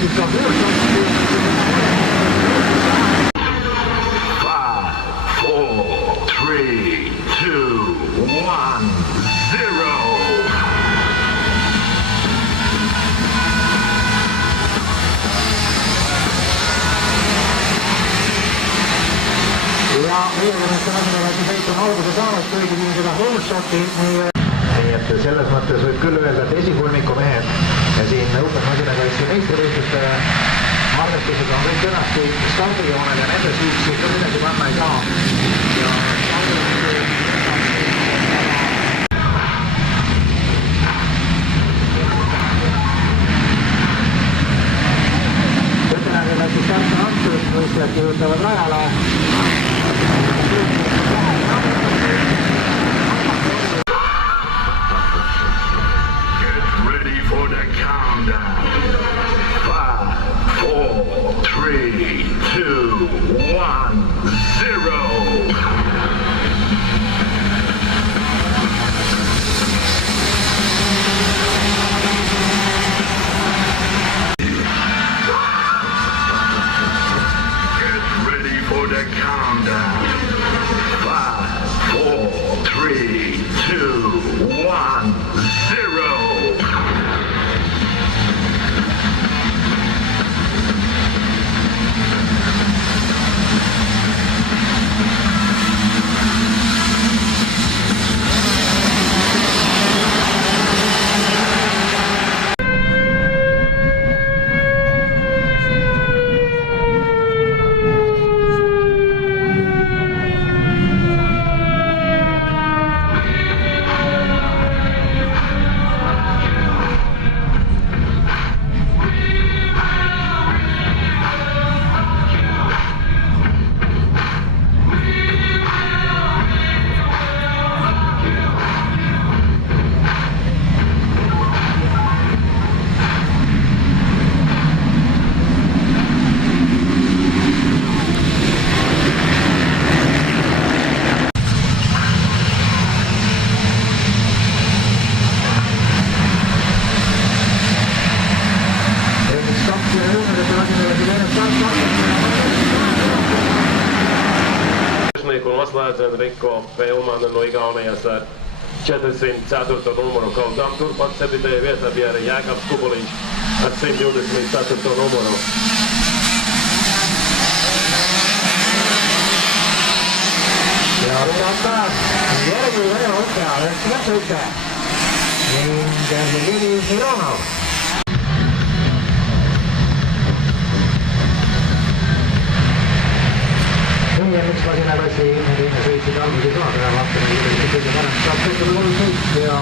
klassis ka kuulsaks. 5, 4, 3, 2, 1, 0. Ja eelkõnesse nädalasi sõit on alguse saanud, kuigi nii seda Holshoti. Nii et selles mõttes võib küll öelda, et esikolmiku mehed ja siin Open Masinaklassi meistrivõistluste arvestused on kõik kenasti stardijoonel ja nende süüksi ka midagi panna ei saa. Võttenägelasse start on antud, võistlejad kirjutavad rajale. Get ready for the countdown. 5, 4, 3, 2, 1, 0. The countdown. 5, 4, 3, 2, 1, 0. Kun vaslaisen rikko Peumanen on ikäomeijassa 4. numero kautta Turpat se pitää vietä vielä Jakab Skupolic att sen gjordes med 4. numero. Ja odotetaan järjellä ja ottaa, ja sõita. Ning Lili Mironov. Ja miks Masinaklassi teine sõitsid alguse saada ja vaatame, et kõige parem saab sõitada 3 sõit ja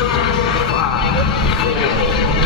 5, 4,